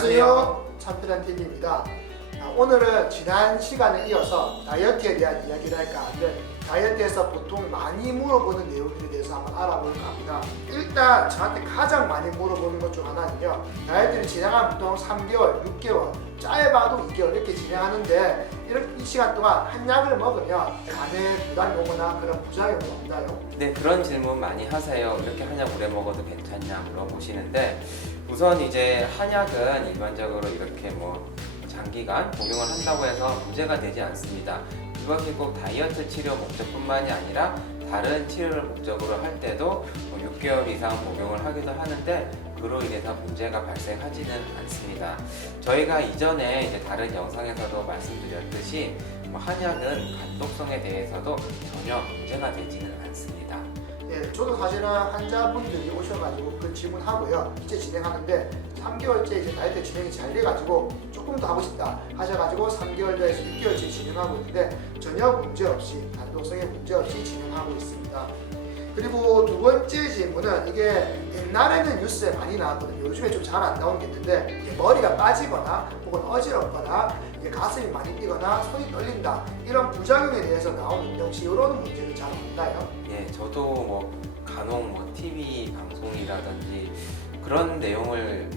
안녕하세요. 참피란TV입니다. 오늘은 지난 시간에 이어서 다이어트에 대한 이야기를 할까 하는데, 다이어트에서 보통 많이 물어보는 내용들에 대해서 한번 알아볼까 합니다. 일단 저한테 가장 많이 물어보는 것 중 하나는요, 다이어트를 진행하면 보통 3개월, 6개월, 짧아도 2개월 이렇게 진행하는데, 이 시간 동안 한약을 먹으면 간에 부담이 오거나 그런 부작용이 없나요? 네, 그런 질문 많이 하세요. 이렇게 한약 오래 먹어도 괜찮냐 물어보시는데, 우선 이제 한약은 일반적으로 이렇게 장기간 복용을 한다고 해서 문제가 되지 않습니다. 그것이 꼭 다이어트 치료 목적뿐만이 아니라 다른 치료를 목적으로 할 때도 6개월 이상 복용을 하기도 하는데, 그로 인해서 문제가 발생하지는 않습니다. 저희가 이전에 이제 다른 영상에서도 말씀드렸듯이 한약은 간독성에 대해서도 전혀 문제가 되지는 않습니다. 예, 저도 사실은 환자분들이 오셔가지고 그 질문하고요. 이제 진행하는데 3개월째 이제 다이어트 진행이 잘 돼가지고 조금 더 하고 싶다 하셔가지고 3개월에서 6개월째 진행하고 있는데 전혀 문제 없이, 간독성에 문제 없이 진행하고 있습니다. 그리고 두 번째 질문은, 이게 옛날에는 뉴스에 많이 나왔거든요. 요즘에 좀 잘 안 나오는 게 있는데, 이게 머리가 빠지거나 혹은 어지럽거나 이게 가슴이 많이 뛰거나 손이 떨린다, 이런 부작용에 대해서 나오는데 혹시 이런 문제는 잘 없나요? 예, 저도 간혹 TV 방송이라든지 그런 내용을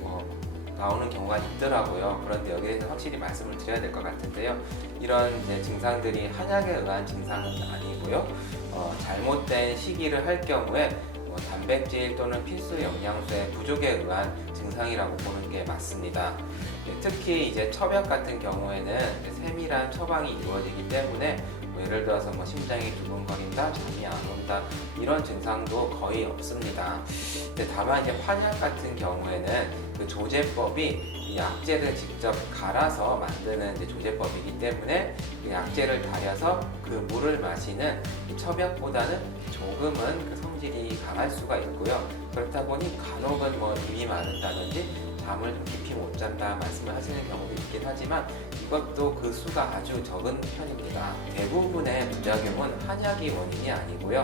나오는 경우가 있더라고요. 그런데 여기에 대해서 확실히 말씀을 드려야 될 것 같은데요. 이런 이제 증상들이 한약에 의한 증상은 아니고요. 잘못된 식이를 할 경우에 단백질 또는 필수 영양소의 부족에 의한 증상이라고 보는 게 맞습니다. 특히 이제 첩약 같은 경우에는 세밀한 처방이 이루어지기 때문에 예를 들어서 심장이 두근거린다, 잠이 안 온다, 이런 증상도 거의 없습니다. 다만 이제 한약 같은 경우에는 그 조제법이 이 약재를 직접 갈아서 만드는 이제 조제법이기 때문에 그 약재를 달여서 그 물을 마시는 이 첩약보다는 조금은 그 성질이 강할 수가 있고요. 그렇다 보니 간혹은 입이 마른다든지 잠을 좀 깊이 못 잔다 말씀을 하시는 경우도 있긴 하지만, 이것도 그 수가 아주 적은 편입니다. 대부분의 부작용은 한약이 원인이 아니고요.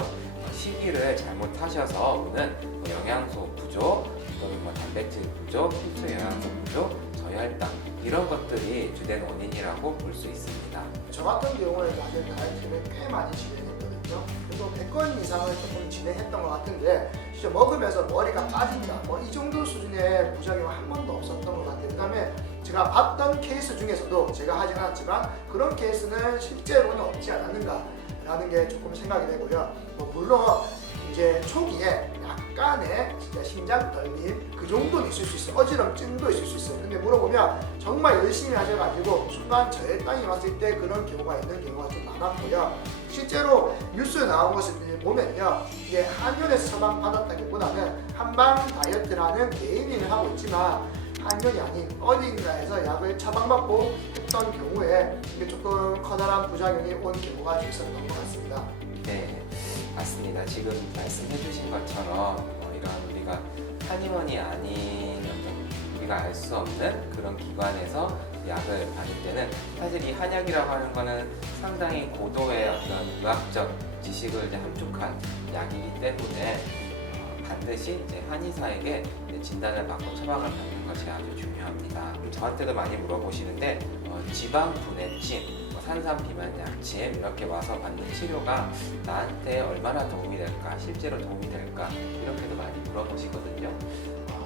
식이를 잘못하셔서 오는 영양소 부족, 또는 단백질 부족, 필수 영양소 부족, 저혈당, 이런 것들이 주된 원인이라고 볼 수 있습니다. 저 같은 경우에 사실 다이어트를 꽤 많이 진행했거든요. 그래서 100건 이상을 조금 진행했던 것 같은데, 진짜 먹으면서 머리가 빠진다, 이 정도 수준의 부작용은 한 번도 없었던 것 같아요. 그 다음에 제가 봤던 케이스 중에서도, 제가 하진 않았지만 그런 케이스는 실제로는 없지 않았는가 라는 게 조금 생각이 되고요. 물론 이제 초기에 약간의 진짜 심장 떨림, 그 정도는 있을 수 있어요. 어지럼증도 있을 수 있어요. 근데 물어보면 정말 열심히 하셔가지고 순간 저혈당이 왔을 때 그런 경우가 있는 경우가 좀 많았고요. 실제로 뉴스에 나온 것을 보면요, 이게 한의원에서 처방받았다기보다는 한방 다이어트라는 개인을 하고 있지만 한의원이 아닌 어딘가에서 약을 처방받고 했던 경우에 이게 조금 커다란 부작용이 온 경우가 좀 있었던 것 같습니다. 네, 맞습니다. 지금 말씀해 주신 것처럼 이런 우리가 한의원이 아닌 우리가 알 수 없는 그런 기관에서 약을 받을 때는, 사실 이 한약이라고 하는 거는 상당히 고도의 어떤 의학적 지식을 이제 함축한 약이기 때문에 반드시 이제 한의사에게 진단을 받고 처방을 받는 것이 아주 중요합니다. 저한테도 많이 물어보시는데, 지방 분해침, 산삼 비만 약침 이렇게 와서 받는 치료가 나한테 얼마나 도움이 될까, 실제로 도움이 될까, 이렇게도 많이 물어보시거든요.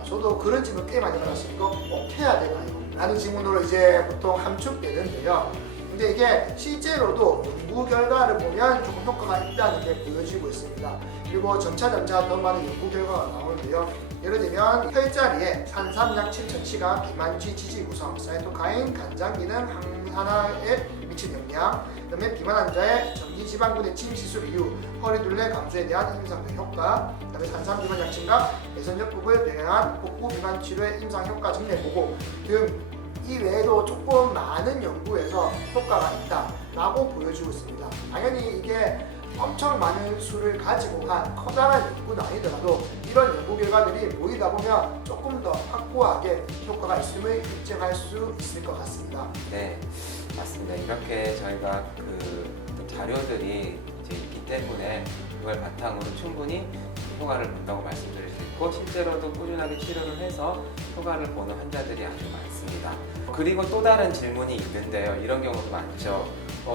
저도 그런 질문 꽤 많이 받았어요. 이거 꼭 해야 되나요? 라는 질문으로 이제 보통 함축되는데요. 근데 이게 실제로도 연구 결과를 보면 조금 효과가 있다는 게 보여지고 있습니다. 그리고 점차 더 많은 연구 결과가 나오는데요. 예를 들면 혈자리에 산삼약 7000시가 비만취 지지 구성, 사이토카인, 간장 기능, 항산화에 미친 영향, 그다음에 비만 환자의 전기 지방분해 침 시술 이후 허리둘레 감소에 대한 임상 효과, 그다음에 산삼 비만 약침과 내선역법을 배양한 복부 비만 치료의 임상 효과 증례 보고 등 이외에도 조금 많은 연구에서 효과가 있다라고 보여주고 있습니다. 당연히 이게 엄청 많은 수를 가지고 한 커다란 연구는 아니더라도 이런 연구 결과들이 모이다 보면 조금 더 확고하게 효과가 있음을 입증할 수 있을 것 같습니다. 네, 맞습니다. 이렇게 저희가 그 자료들이 이제 있기 때문에 그걸 바탕으로 충분히 효과를 본다고 말씀드릴 수 있고 실제로도 꾸준하게 치료를 해서 효과를 보는 환자들이 아주 많습니다. 그리고 또 다른 질문이 있는데요. 이런 경우도 많죠.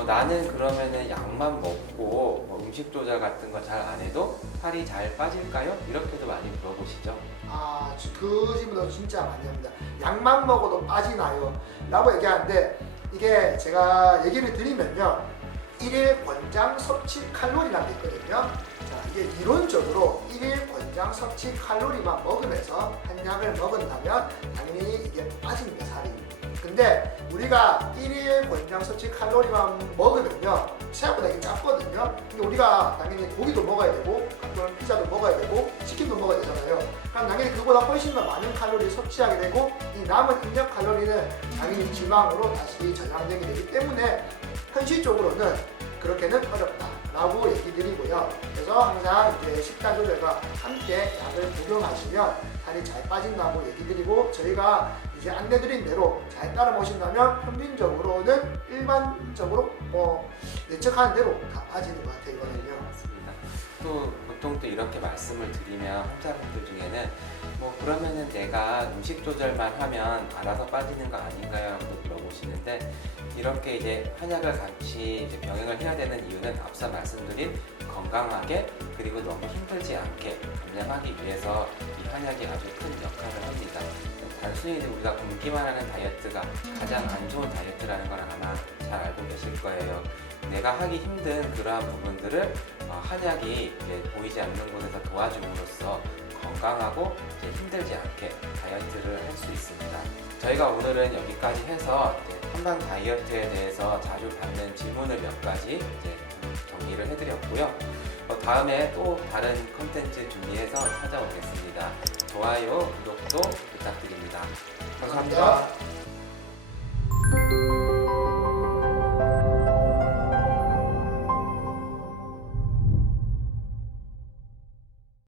나는 그러면은 약만 먹고 음식 조절 같은 거 잘 안 해도 살이 잘 빠질까요? 이렇게도 많이 물어보시죠. 그 질문도 진짜 많이 합니다. 약만 먹어도 빠지나요? 라고 얘기하는데 이게 제가 얘기를 드리면요. 1일 권장 섭취 칼로리라는 게 있거든요. 자, 이게 이론적으로 1일 권장 섭취 칼로리만 먹으면서 한 약을 먹은다면 당연히 이게 빠집니다, 살이. 근데 우리가 1일 권장 섭취 칼로리만 먹으면요. 생각보다 이게 작거든요. 근데 우리가 당연히 고기도 먹어야 되고 가끔 피자도 먹어야 되고 치킨도 먹어야 되잖아요. 그럼 당연히 그보다 훨씬 더 많은 칼로리를 섭취하게 되고 이 남은 입력 칼로리는 당연히 지방으로 다시 저장되게 되기 때문에 현실적으로는 그렇게는 어렵다라고 얘기 드리고요. 그래서 항상 이제 식단 조절과 함께 약을 복용하시면 살이 잘 빠진다고 얘기 드리고 저희가 이제 안내드린 대로 잘 따라 보신다면 평균적으로는 일반적으로 예측하는 대로 다 빠지는 것 같아요. 이거는요. 맞습니다. 또 보통 또 이렇게 말씀을 드리면 환자분들 중에는 그러면은 내가 음식 조절만 하면 알아서 빠지는 거 아닌가요? 라고 물어보시는데 이렇게 이제 한약을 같이 이제 병행을 해야 되는 이유는 앞서 말씀드린 건강하게 그리고 너무 힘들지 않게 감량하기 위해서 이 한약이 아주 큰 역할을 합니다. 단순히 우리가 굶기만 하는 다이어트가 가장 안 좋은 다이어트라는 걸 아마 잘 알고 계실 거예요. 내가 하기 힘든 그러한 부분들을 한약이 이제 보이지 않는 곳에서 도와줌으로써 건강하고 이제 힘들지 않게 다이어트를 할 수 있습니다. 저희가 오늘은 여기까지 해서 이제 한방 다이어트에 대해서 자주 받는 질문을 몇 가지 이제 정리를 해드렸고요. 다음에 또 다른 콘텐츠 준비해서 찾아오겠습니다. 좋아요, 구독도 부탁드립니다. 감사합니다. 감사합니다.